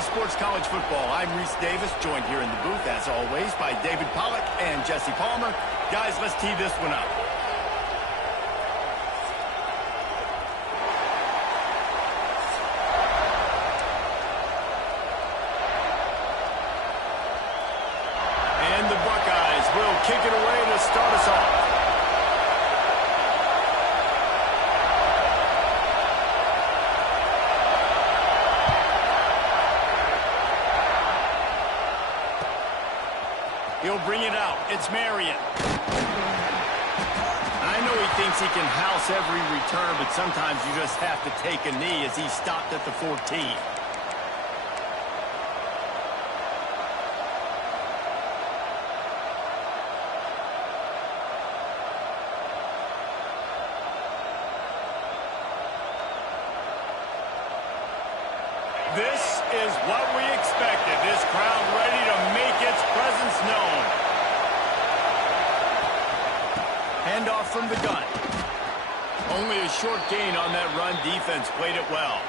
Sports College Football. I'm Reese Davis, joined here in the booth, as always, by David Pollack and Jesse Palmer. Guys, let's tee this one up. And the Buckeyes will kick it away to start us off. He'll bring it out. It's Marion. I know he thinks he can house every return, but sometimes you just have to take a knee as he stopped at the 14. This is what we expected. This crowd ready to make its presence known. Handoff from the gun. Only a short gain on that run. Defense played it well.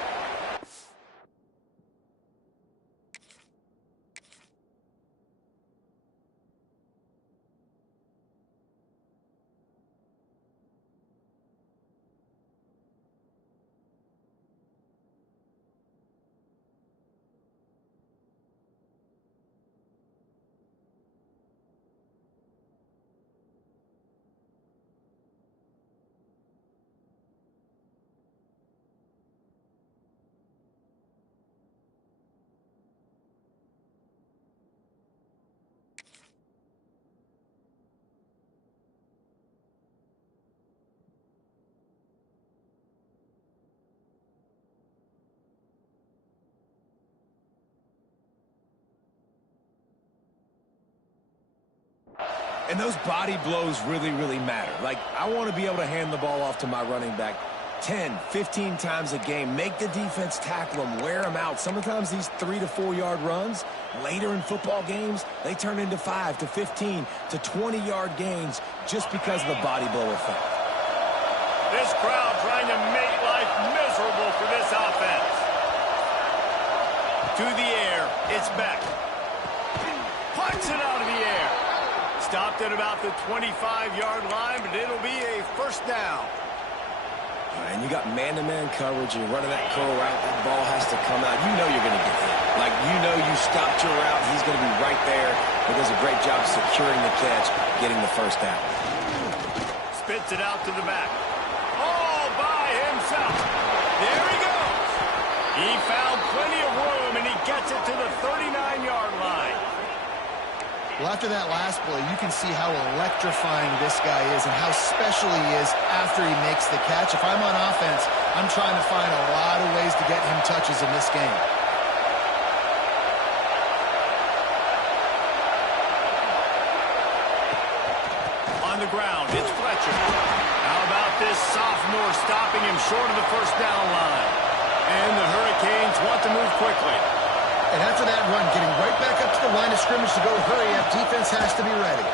And those body blows really matter. Like, I want to be able to hand the ball off to my running back 10, 15 times a game. Make the defense tackle them, wear them out. Sometimes these 3 to 4 yard runs, later in football games, they turn into 5 to 15 to 20 yard gains just because of the body blow effect. This crowd trying to make life miserable for this offense. To the air, it's Beck. Punts it out of the air. Stopped at about the 25-yard line, but it'll be a first down. And you got man-to-man coverage. You're running that curl route. That ball has to come out. You know you're going to get hit. Like, you know you stopped your route. He's going to be right there. He does a great job securing the catch, getting the first down. Spits it out to the back. All by himself. There he goes. He found plenty of room, and he gets it to the 39-yard line. Well, after that last play, you can see how electrifying this guy is and how special he is after he makes the catch. If I'm on offense, I'm trying to find a lot of ways to get him touches in this game. On the ground, it's Fletcher. How about this sophomore stopping him short of the first down line? And the Hurricanes want to move quickly. And after that run, getting right back up to the line of scrimmage to go hurry up, defense has to be ready.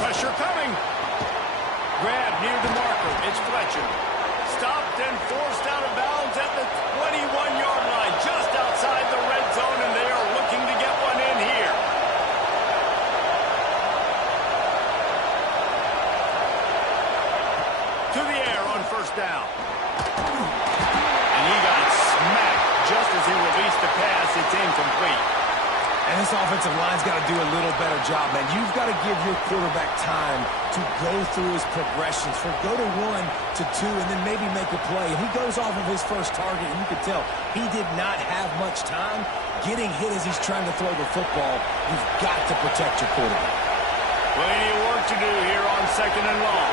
Pressure coming. Grab near the marker. It's Fletcher. Stopped and forced out of bounds at the 21-yard line, just outside the red zone, and they are looking to get one in here. To the air on first down. And he got smacked just as he released the pass. It's incomplete. And this offensive line's got to do a little better job, man. You've got to give your quarterback time to go through his progressions. For go to 1 to 2 and then maybe make a play. And he goes off of his first target, and you can tell he did not have much time getting hit as he's trying to throw the football. You've got to protect your quarterback. Plenty of work to do here on second and long.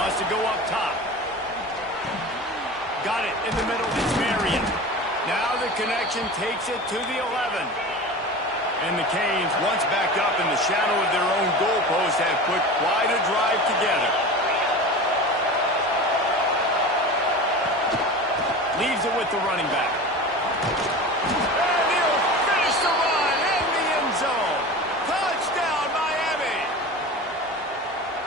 Wants to go up top. Got it in the middle. It's Marion. Now the connection takes it to the 11. And the Canes, once backed up in the shadow of their own goalpost, have put quite a drive together. Leaves it with the running back. And he'll finish the run in the end zone. Touchdown, Miami.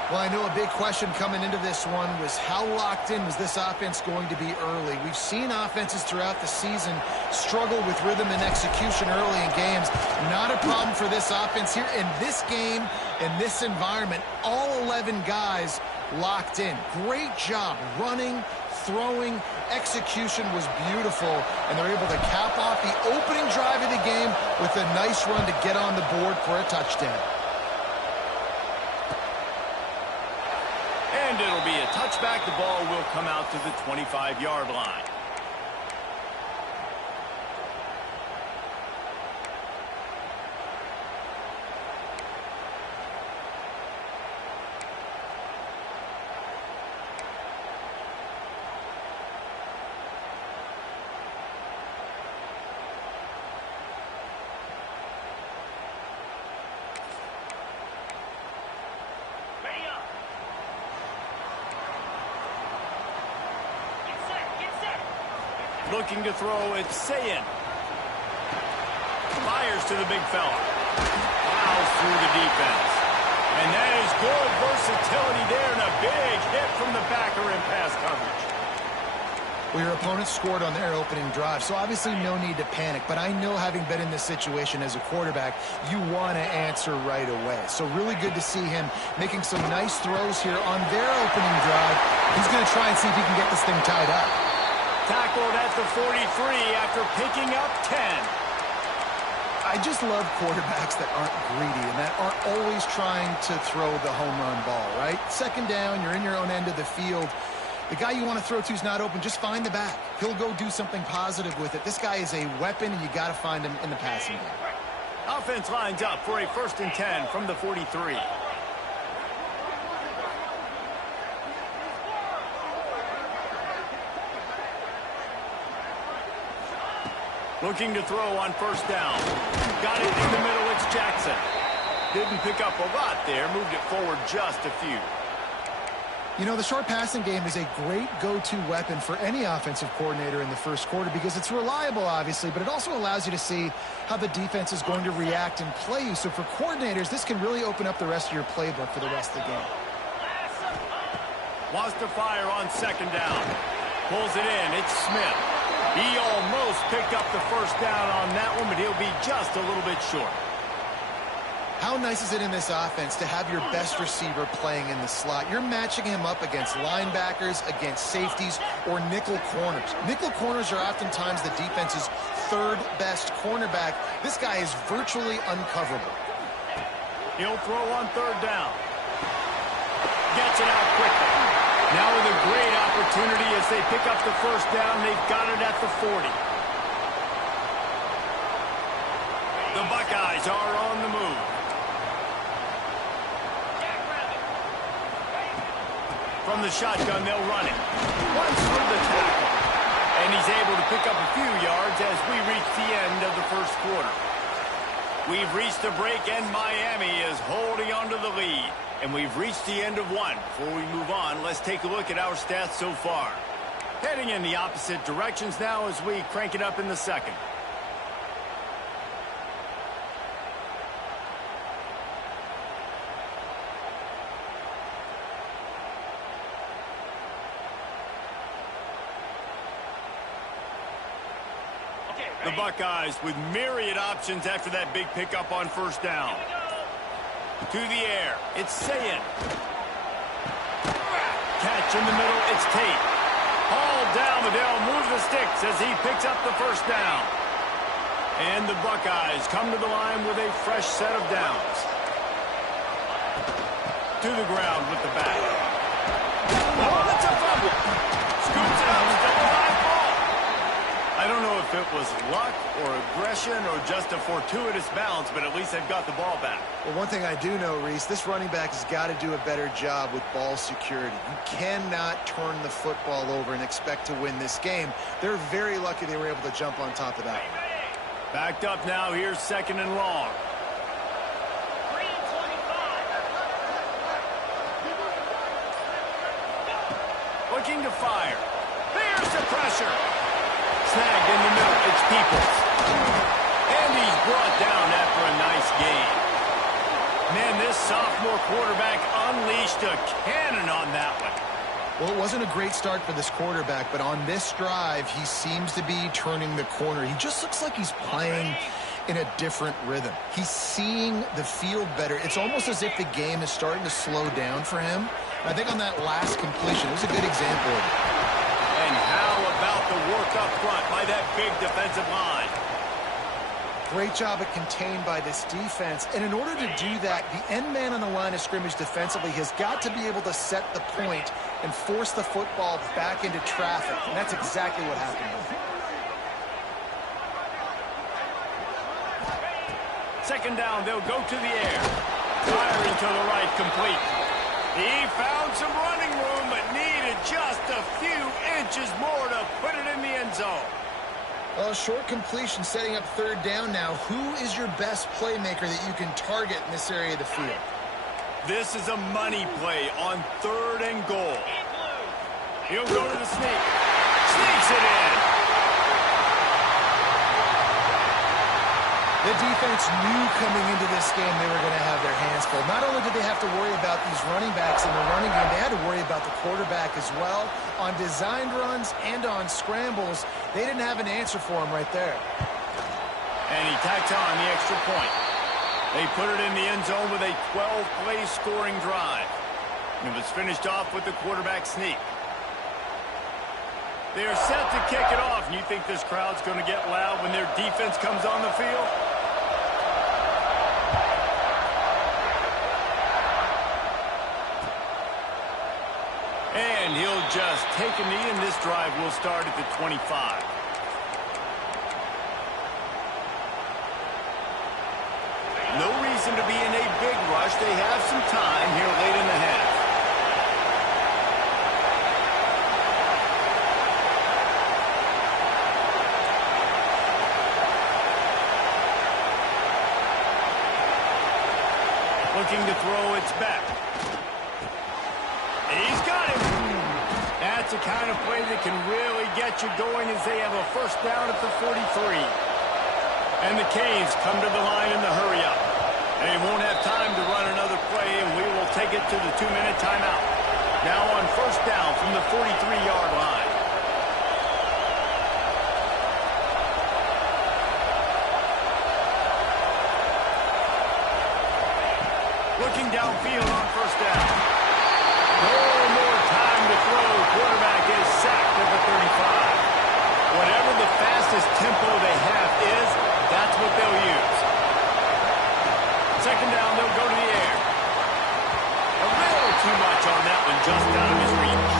Well, I know a big question coming into this one was how locked in was this offense going to be early? We've seen offenses throughout the season struggle with rhythm and execution early in games. Not a problem for this offense here. In this game, in this environment, all 11 guys locked in. Great job running, throwing, execution was beautiful, and they're able to cap off the opening drive of the game with a nice run to get on the board for a touchdown. And it'll be a touchback. The ball will come out to the 25-yard line. Looking to throw, it's Sayin. Fires to the big fella. Plows through the defense. And that is good versatility there, and a big hit from the backer in pass coverage. Well, your opponent scored on their opening drive, so obviously no need to panic. But I know, having been in this situation as a quarterback, you want to answer right away. So really good to see him making some nice throws here on their opening drive. He's going to try and see if he can get this thing tied up. Tackled at the 43 after picking up 10. I just love quarterbacks that aren't greedy and that aren't always trying to throw the home run ball, right? Second down, you're in your own end of the field. The guy you want to throw to is not open. Just find the back. He'll go do something positive with it. This guy is a weapon, and you got to find him in the passing game. Offense lines up for a 1st and 10 from the 43. Looking to throw on 1st down. Got it in the middle, it's Jackson. Didn't pick up a lot there, moved it forward just a few. You know, the short passing game is a great go-to weapon for any offensive coordinator in the first quarter because it's reliable, obviously, but it also allows you to see how the defense is going to react and play you. So for coordinators, this can really open up the rest of your playbook for the rest of the game. Wants to fire on 2nd down. Pulls it in, it's Smith. He almost picked up the 1st down on that one, but he'll be just a little bit short. How nice is it in this offense to have your best receiver playing in the slot? You're matching him up against linebackers, against safeties, or nickel corners. Nickel corners are oftentimes the defense's 3rd best cornerback. This guy is virtually uncoverable. He'll throw on 3rd down. Gets it out quickly. Now with a great opportunity as they pick up the 1st down. They've got it at the 40. The Buckeyes are on the move. From the shotgun, they'll run it. Runs through the tackle. And he's able to pick up a few yards as we reach the end of the 1st quarter. We've reached the break, and Miami is holding on to the lead. And we've reached the end of one. Before we move on, let's take a look at our stats so far. Heading in the opposite directions now as we crank it up in the 2nd. The Buckeyes with myriad options after that big pickup on 1st down. To the air, it's Sayin. Catch in the middle, it's Tate. Hauled down, Liddell moves the sticks as he picks up the 1st down. And the Buckeyes come to the line with a fresh set of downs. To the ground with the back. Oh, that's a fumble. Scoots it up, still a live ball. I don't know if it was luck or aggression or just a fortuitous bounce, but at least they've got the ball back. Well, one thing I do know, Reese, this running back has got to do a better job with ball security. You cannot turn the football over and expect to win this game. They're very lucky they were able to jump on top of that. Backed up now, here's 2nd and long. Looking to fire. There's the pressure. Snagged in the middle, it's Peoples. And he's brought down after a nice gain. Man, this sophomore quarterback unleashed a cannon on that one. Well, it wasn't a great start for this quarterback, but on this drive, he seems to be turning the corner. He just looks like he's playing in a different rhythm. He's seeing the field better. It's almost as if the game is starting to slow down for him. I think on that last completion, it was a good example of it. And how about the work up front by that big defensive line? Great job at contained by this defense. And in order to do that, the end man on the line of scrimmage defensively has got to be able to set the point and force the football back into traffic. And that's exactly what happened. Second down, they'll go to the air. Firing to the right, complete. He found some running room, but needed just a few inches more to put it in the end zone. Well, short completion setting up third down now. Who is your best playmaker that you can target in this area of the field? This is a money play on 3rd and goal. He'll go to the sneak. Sneaks it in. The defense knew coming into this game they were going to have their hands full. Not only did they have to worry about these running backs in the running game, they had to worry about the quarterback as well. On designed runs and on scrambles, they didn't have an answer for him right there. And he tacked on the extra point. They put it in the end zone with a 12-play scoring drive. And it was finished off with the quarterback sneak. They are set to kick it off, and you think this crowd's going to get loud when their defense comes on the field? And he'll just take a knee, and this drive will start at the 25. No reason to be in a big rush. They have some time here late in the half. Looking to throw, it's back. He's got him. That's the kind of play that can really get you going as they have a first down at the 43. And the Canes come to the line in the hurry-up. They won't have time to run another play, and we will take it to the 2-minute timeout. Now on first down from the 43-yard line. Looking downfield on first down. No more time to throw. Quarterback is sacked at the 35. Whatever the fastest tempo they have is, that's what they'll use. Second down, they'll go to the air. A little too much on that one, just out of his reach.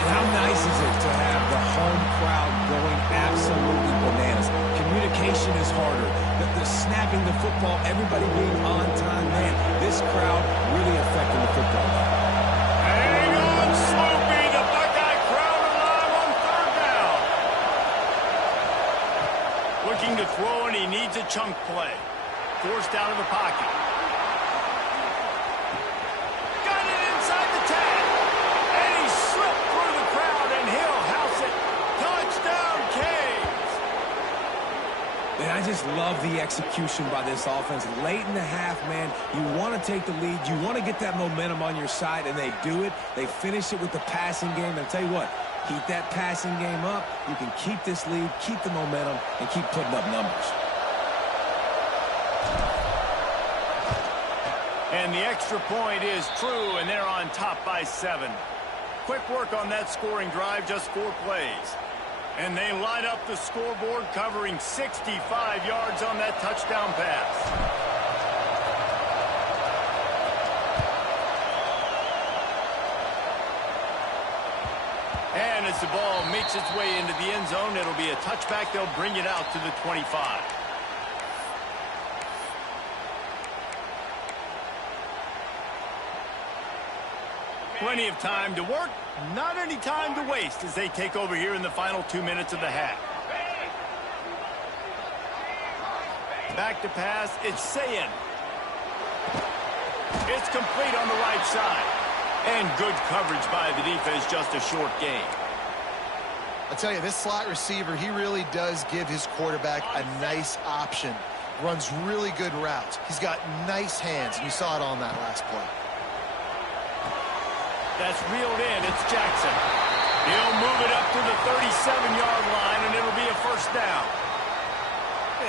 And how nice is it to have the home crowd going absolutely bananas? Communication is harder. The snapping the football, everybody being on time, man. This crowd really affecting the football game. Hang on, Sloopy. The Buckeye crowd alive on third down. Looking to throw, and he needs a chunk play. Forced out of the pocket. Got it inside the tag. And he slipped through the crowd, and he'll house it. Touchdown, Canes. And I just love the execution by this offense. Late in the half, man, you want to take the lead. You want to get that momentum on your side, and they do it. They finish it with the passing game. And I'll tell you what, keep that passing game up. You can keep this lead, keep the momentum, and keep putting up numbers. And the extra point is true, and they're on top by 7. Quick work on that scoring drive, just 4 plays. And they light up the scoreboard, covering 65 yards on that touchdown pass. And as the ball makes its way into the end zone, it'll be a touchback. They'll bring it out to the 25. Plenty of time to work, not any time to waste as they take over here in the final 2 minutes of the half. Back to pass, it's Sayin. It's complete on the right side. And good coverage by the defense, just a short gain. I'll tell you, this slot receiver, he really does give his quarterback a nice option. runs really good routes. He's got nice hands, and you saw it on that last play. That's reeled in. It's Jackson. He'll move it up to the 37-yard line, and it'll be a first down.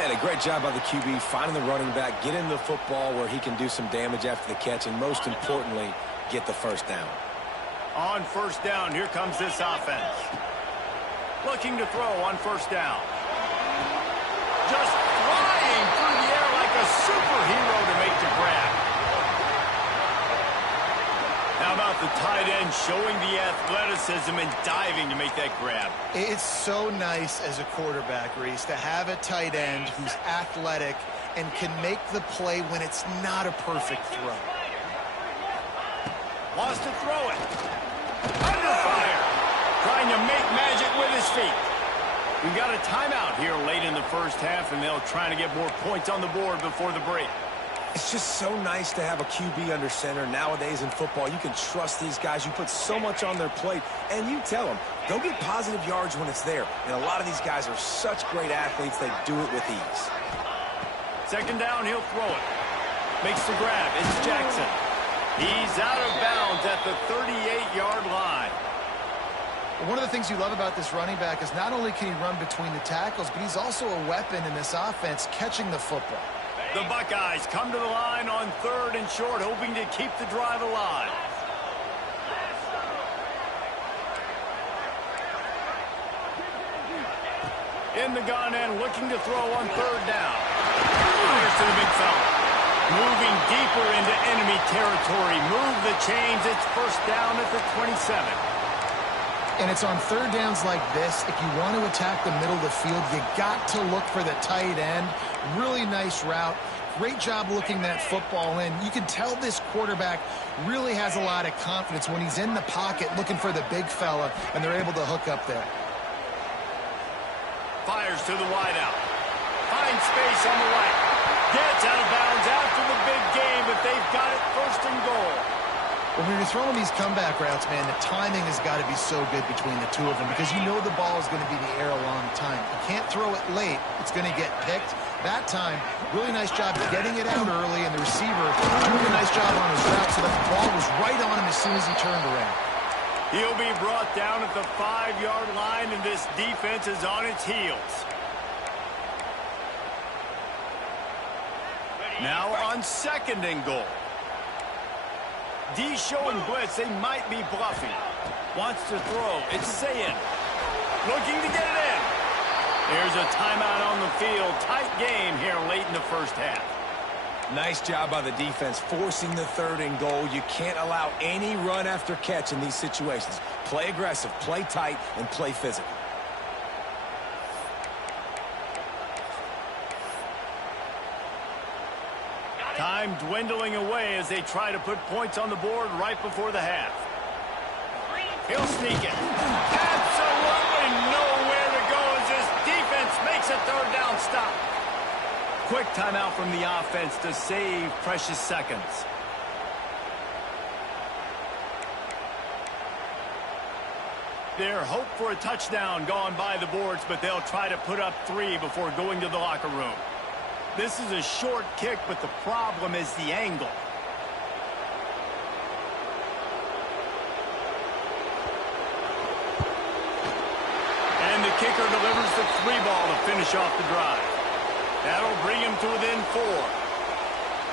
And a great job by the QB finding the running back, getting the football where he can do some damage after the catch, and most importantly, get the first down. On first down, here comes this offense. Looking to throw on first down. Just flying through the air like a superhero to make the grab. How about the tight end showing the athleticism and diving to make that grab? It's so nice as a quarterback, Reese, to have a tight end who's athletic and can make the play when it's not a perfect throw. Wants to throw it. Under fire. Trying to make magic with his feet. We've got a timeout here late in the first half, and they'll try to get more points on the board before the break. It's just so nice to have a QB under center. Nowadays in football, you can trust these guys. You put so much on their plate, and you tell them, go get positive yards when it's there. And a lot of these guys are such great athletes, they do it with ease. Second down, he'll throw it. Makes the grab. It's Jackson. He's out of bounds at the 38-yard line. One of the things you love about this running back is not only can he run between the tackles, but he's also a weapon in this offense catching the football. The Buckeyes come to the line on third and short, hoping to keep the drive alive. In the gun and looking to throw on third down. Fires to the big fella. Moving deeper into enemy territory. Move the chains. It's first down at the 27. And it's on third downs like this. If you want to attack the middle of the field, you got to look for the tight end. Really nice route. Great job looking that football in. You can tell this quarterback really has a lot of confidence when he's in the pocket looking for the big fella, and they're able to hook up there. Fires to the wideout. Finds space on the right. Gets out of bounds after the big game, but they've got it first and goal. When you're throwing these comeback routes, man, the timing has got to be so good between the two of them because you know the ball is going to be in the air a long time. You can't throw it late. It's going to get picked. That time, really nice job getting it out early, and the receiver doing a nice job on his route so that the ball was right on him as soon as he turned around. He'll be brought down at the 5-yard line, and this defense is on its heels. Now on second and goal. D showing blitz. They might be bluffing. Wants to throw. It's Zayn. Looking to get it in. There's a timeout on the field. Tight game here late in the first half. Nice job by the defense forcing the third and goal. You can't allow any run after catch in these situations. Play aggressive, play tight, and play physical. Time dwindling away as they try to put points on the board right before the half. He'll sneak it. Absolutely nowhere to go as this defense makes a third down stop. Quick timeout from the offense to save precious seconds. Their hope for a touchdown gone by the boards, but they'll try to put up 3 before going to the locker room. This is a short kick, but the problem is the angle. And the kicker delivers the 3 ball to finish off the drive. That'll bring him to within 4.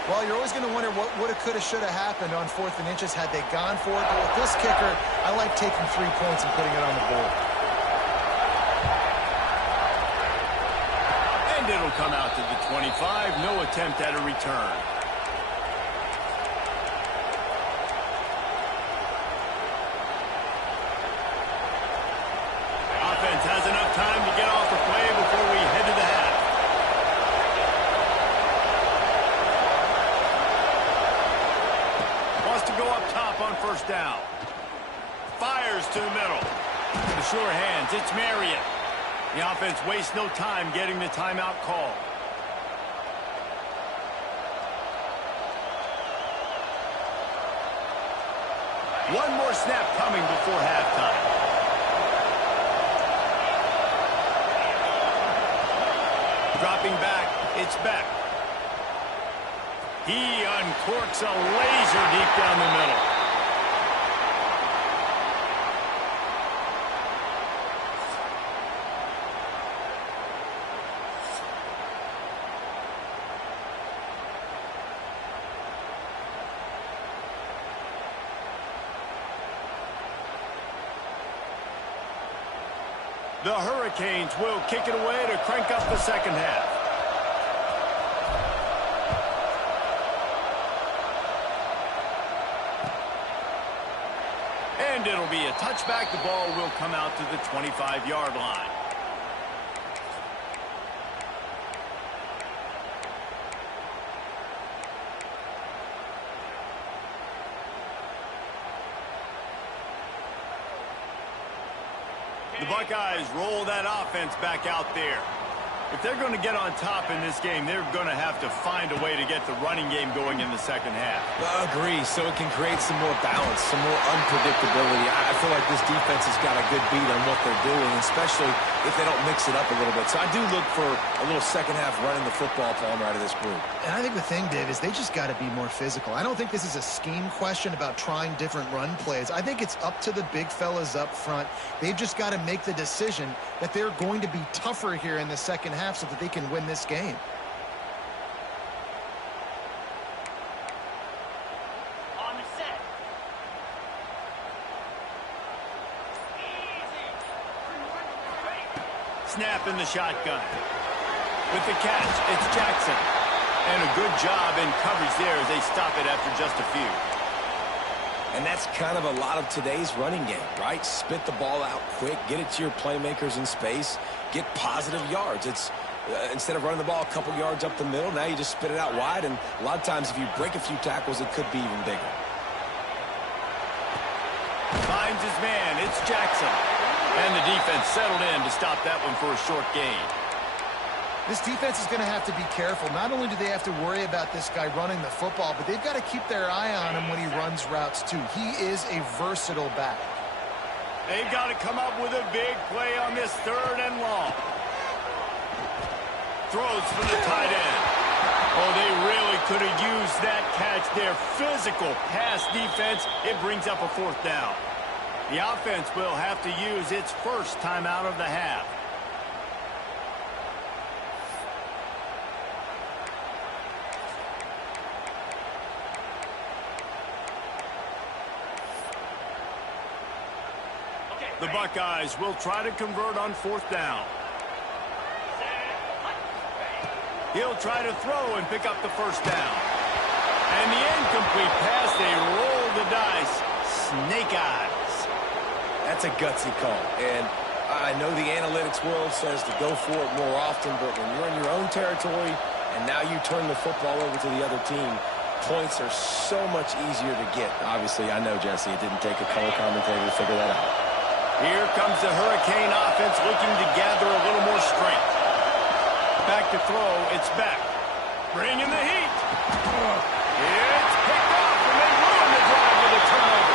Well, you're always going to wonder what woulda, coulda, shoulda happened on 4th and inches had they gone for it. But with this kicker, I like taking 3 points and putting it on the board. It'll come out to the 25. No attempt at a return. Offense has enough time to get off the play before we head to the half. Wants to go up top on first down. Fires to the middle. The sure hands. It's Marriott. The offense wastes no time getting the timeout call. One more snap coming before halftime. Dropping back, it's Beck. He uncorks a laser deep down the middle. The Hurricanes will kick it away to crank up the second half. And it'll be a touchback. The ball will come out to the 25-yard line. The Buckeyes roll that offense back out there. If they're going to get on top in this game, they're going to have to find a way to get the running game going in the second half. I agree, so it can create some more balance, some more unpredictability. I feel like this defense has got a good beat on what they're doing, especially if they don't mix it up a little bit. So I do look for a little second half running the football Palmer out of this group. And I think the thing, Dave, is they just got to be more physical. I don't think this is a scheme question about trying different run plays. I think it's up to the big fellas up front. They've just got to make the decision that they're going to be tougher here in the second half so that they can win this game. On the set. Snap in the shotgun. With the catch, it's Jackson. And a good job in coverage there as they stop it after just a few. And that's kind of a lot of today's running game, right? Spit the ball out quick, get it to your playmakers in space, get positive yards. It's instead of running the ball a couple yards up the middle, now you just spit it out wide, and a lot of times if you break a few tackles, it could be even bigger. Finds his man, it's Jackson. And the defense settled in to stop that one for a short gain. This defense is going to have to be careful. Not only do they have to worry about this guy running the football, but they've got to keep their eye on him when he runs routes too. He is a versatile back. They've got to come up with a big play on this 3rd and long. Throws for the tight end. Oh, they really could have used that catch. Their physical pass defense, it brings up a 4th down. The offense will have to use its first timeout of the half. The Buckeyes will try to convert on 4th down. He'll try to throw and pick up the 1st down. And the incomplete pass, they roll the dice. Snake eyes. That's a gutsy call. And I know the analytics world says to go for it more often, but when you're in your own territory and now you turn the football over to the other team, points are so much easier to get. Obviously, I know, Jesse, it didn't take a color commentator to figure that out. Here comes the Hurricane offense looking to gather a little more strength. Back to throw, it's Beck. Bringing the heat. It's picked off, and they ruin the drive with a turnover.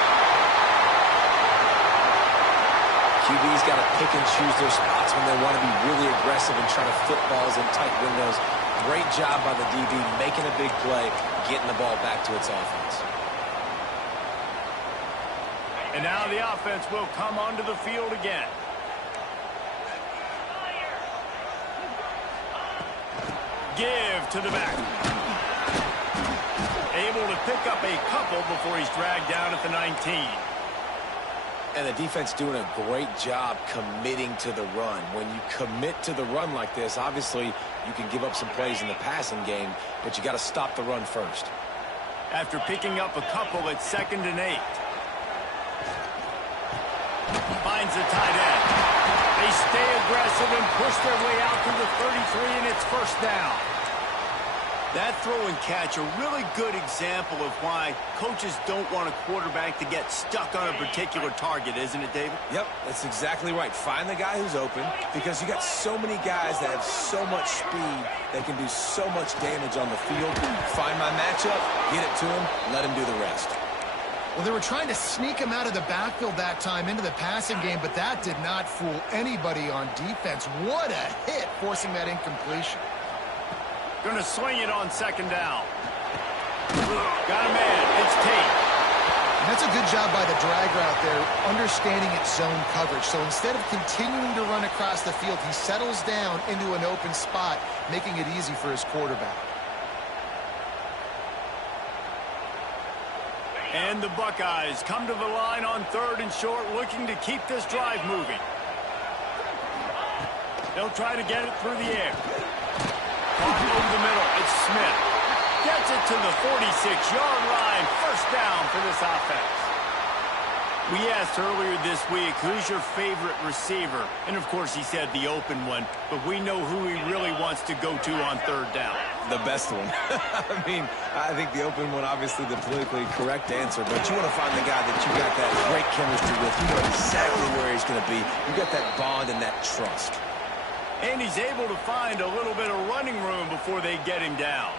QB's got to pick and choose their spots when they want to be really aggressive and try to fit balls in tight windows. Great job by the DB, making a big play, getting the ball back to its offense. And now the offense will come onto the field again. Give to the back. Able to pick up a couple before he's dragged down at the 19. And the defense doing a great job committing to the run. When you commit to the run like this, obviously you can give up some plays in the passing game, but you got to stop the run first. After picking up a couple, it's 2nd and 8. Finds the tight end. They stay aggressive and push their way out to the 33, and it's 1st down. That throw and catch, a really good example of why coaches don't want a quarterback to get stuck on a particular target, isn't it, David? Yep, that's exactly right. Find the guy who's open, because you got so many guys that have so much speed that can do so much damage on the field. Find my matchup, get it to him, let him do the rest. Well, they were trying to sneak him out of the backfield that time into the passing game, but that did not fool anybody on defense. What a hit, forcing that incompletion. Going to swing it on 2nd down. Got a man. It's Tate. And that's a good job by the drag route there, understanding its zone coverage. So instead of continuing to run across the field, he settles down into an open spot, making it easy for his quarterback. And the Buckeyes come to the line on 3rd and short, looking to keep this drive moving. They'll try to get it through the air. Caught over the middle. It's Smith. Gets it to the 46-yard line. First down for this offense. We asked earlier this week, who's your favorite receiver? And, of course, he said the open one. But we know who he really wants to go to on 3rd down. The best one. I mean, I think the open one, obviously the politically correct answer, but you want to find the guy that you got that great chemistry with. You know exactly where he's going to be. You got that bond and that trust. And he's able to find a little bit of running room before they get him down.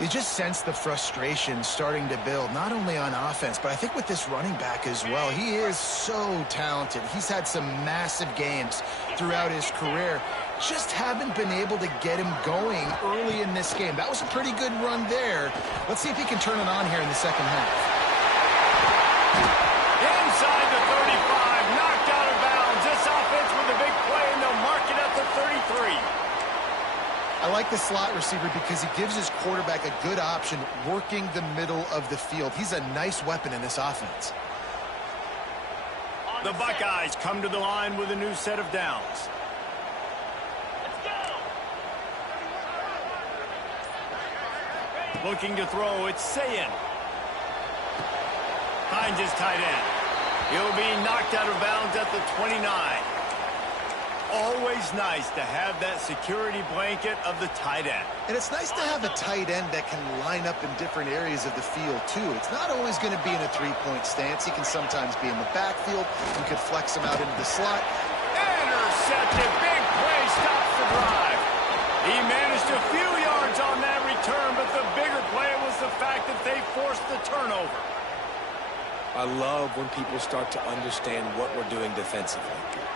You just sense the frustration starting to build, not only on offense, but I think with this running back as well. He is so talented. He's had some massive games throughout his career. Just haven't been able to get him going early in this game. That was a pretty good run there. Let's see if he can turn it on here in the second half. Inside the 35, knocked out of bounds. This offense with a big play, and they'll mark it at the 33. I like the slot receiver because he gives his quarterback a good option working the middle of the field. He's a nice weapon in this offense. The Buckeyes come to the line with a new set of downs. Looking to throw, it's Sayin. Finds his tight end. He'll be knocked out of bounds at the 29. Always nice to have that security blanket of the tight end. And it's nice to have a tight end that can line up in different areas of the field, too. It's not always going to be in a three-point stance. He can sometimes be in the backfield. You could flex him out into the slot. Intercepted. Big play stops the drive. He managed a few yards on that return, but the bigger play was the fact that they forced the turnover. I love when people start to understand what we're doing defensively.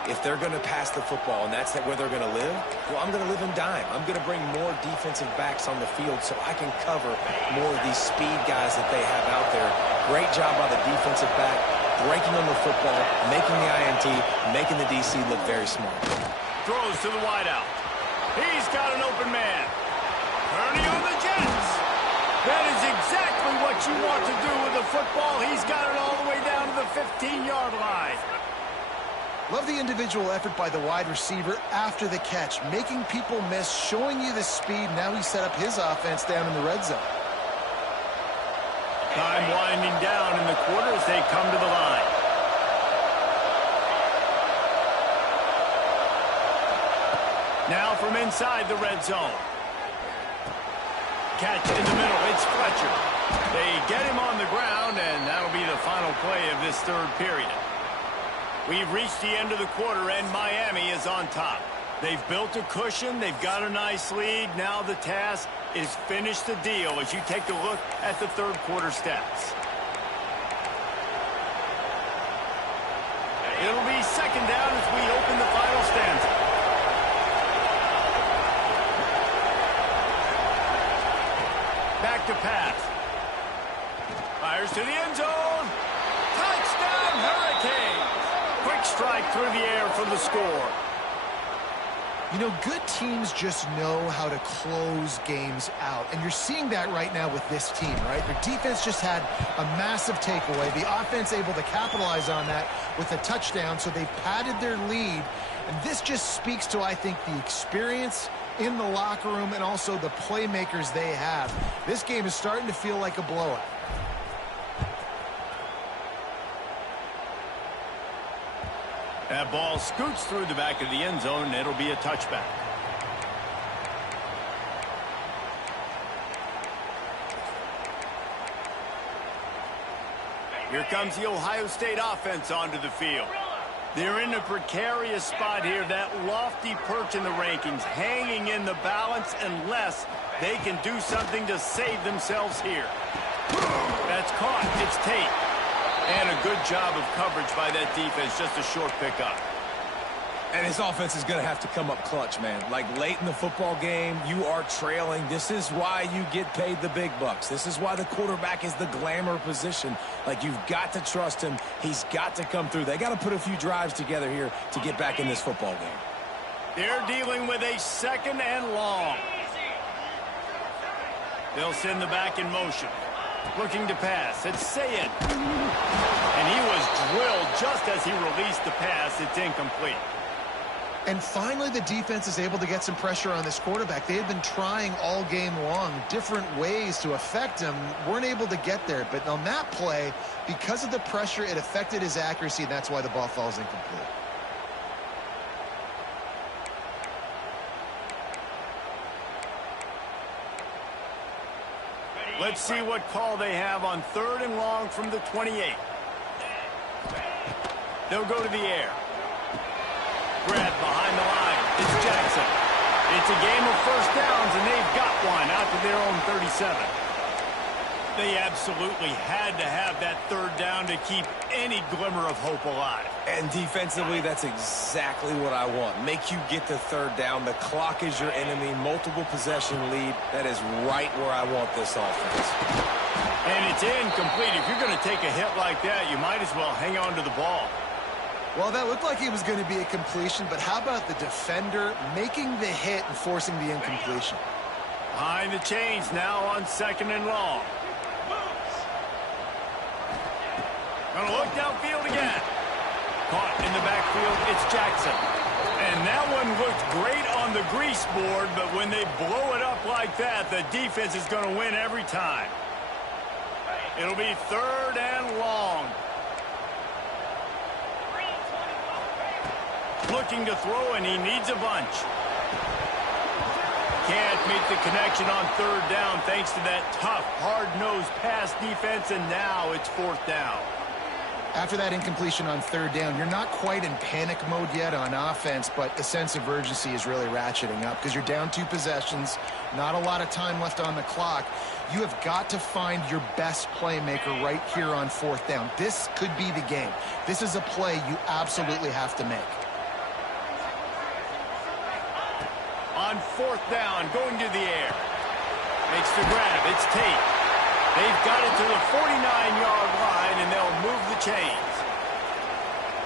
If they're going to pass the football and that's where they're going to live, well, I'm going to live in dime. I'm going to bring more defensive backs on the field so I can cover more of these speed guys that they have out there. Great job by the defensive back, breaking on the football, making the INT, making the DC look very smart. Throws to the wideout. He's got an open man. Turning on the Jets. That is exactly what you want to do with the football. He's got it all the way down to the 15-yard line. Love the individual effort by the wide receiver after the catch, making people miss, showing you the speed. Now he set up his offense down in the red zone. Time winding down in the quarter as they come to the line. Now from inside the red zone. Catch in the middle. It's Fletcher. They get him on the ground, and that'll be the final play of this 3rd period. We've reached the end of the quarter, and Miami is on top. They've built a cushion. They've got a nice lead. Now the task is finish the deal as you take a look at the 3rd quarter stats. It'll be 2nd down as we open the final stanza. Back to pass. Fires to the end zone. Touchdown, Hurricanes. Quick strike through the air for the score. You know, good teams just know how to close games out. And you're seeing that right now with this team, right? Their defense just had a massive takeaway. The offense able to capitalize on that with a touchdown, so they've padded their lead. And this just speaks to, I think, the experience in the locker room and also the playmakers they have. This game is starting to feel like a blowout. That ball scoots through the back of the end zone, and it'll be a touchback. Here comes the Ohio State offense onto the field. They're in a precarious spot here, that lofty perch in the rankings, hanging in the balance unless they can do something to save themselves here. That's caught. It's Tate. And a good job of coverage by that defense, just a short pickup. And his offense is going to have to come up clutch, man. Like late in the football game, you are trailing. This is why you get paid the big bucks. This is why the quarterback is the glamour position. Like, you've got to trust him. He's got to come through. They got to put a few drives together here to get back in this football game. They're dealing with a 2nd and long. They'll send the back in motion. Looking to pass. It's Sayed. And he was drilled just as he released the pass. It's incomplete. And finally, the defense is able to get some pressure on this quarterback. They had been trying all game long different ways to affect him. Weren't able to get there. But on that play, because of the pressure, it affected his accuracy, and that's why the ball falls incomplete. Let's see what call they have on 3rd and long from the 28. They'll go to the air. Grab behind the line. It's Jackson. It's a game of first downs, and they've got one out to their own 37. They absolutely had to have that 3rd down to keep any glimmer of hope alive. And defensively, that's exactly what I want. Make you get the 3rd down. The clock is your enemy. Multiple possession lead. That is right where I want this offense. And it's incomplete. If you're going to take a hit like that, you might as well hang on to the ball. Well, that looked like it was going to be a completion, but how about the defender making the hit and forcing the incompletion? Behind the chains now on 2nd and long. Gonna look downfield again. Caught in the backfield, it's Jackson. And that one looked great on the grease board, but when they blow it up like that, the defense is gonna win every time. It'll be 3rd and long. Looking to throw, and he needs a bunch. Can't make the connection on 3rd down thanks to that tough, hard-nosed pass defense, and now it's 4th down. After that incompletion on 3rd down, you're not quite in panic mode yet on offense, but the sense of urgency is really ratcheting up because you're down 2 possessions, not a lot of time left on the clock. You have got to find your best playmaker right here on 4th down. This could be the game. This is a play you absolutely have to make. On 4th down, going to the air. Makes the grab. It's Tate. They've got it to the 49-yard line, and they'll move the chains.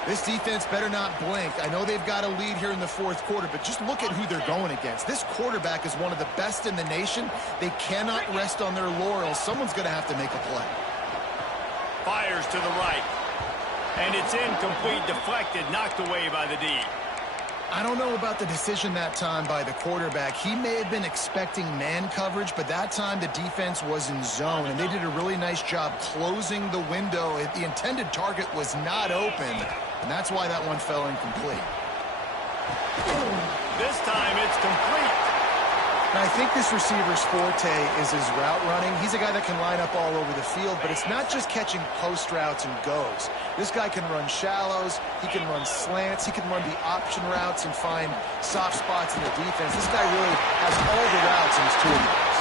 This defense better not blink. I know they've got a lead here in the 4th quarter, but just look at who they're going against. This quarterback is one of the best in the nation. They cannot rest on their laurels. Someone's going to have to make a play. Fires to the right. And it's incomplete, deflected, knocked away by the D. I don't know about the decision that time by the quarterback. He may have been expecting man coverage, but that time the defense was in zone, and they did a really nice job closing the window. The intended target was not open, and that's why that one fell incomplete. This time it's complete. And I think this receiver's forte is his route running. He's a guy that can line up all over the field, but it's not just catching post routes and goes. This guy can run shallows, he can run slants, he can run the option routes and find soft spots in the defense. This guy really has all the routes in his toolbox.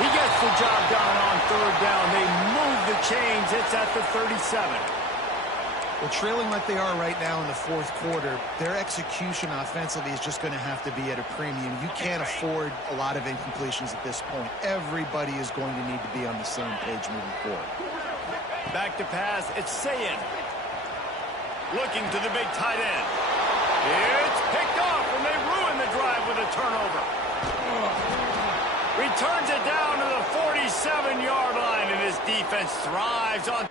He gets the job done on 3rd down. They move the chains. It's at the 37. Well, trailing like they are right now in the 4th quarter, their execution offensively is just going to have to be at a premium. You can't afford a lot of incompletions at this point. Everybody is going to need to be on the same page moving forward. Back to pass, it's Sayed. Looking to the big tight end. It's picked off, and they ruin the drive with a turnover. Returns it down to the 47-yard line, and his defense thrives on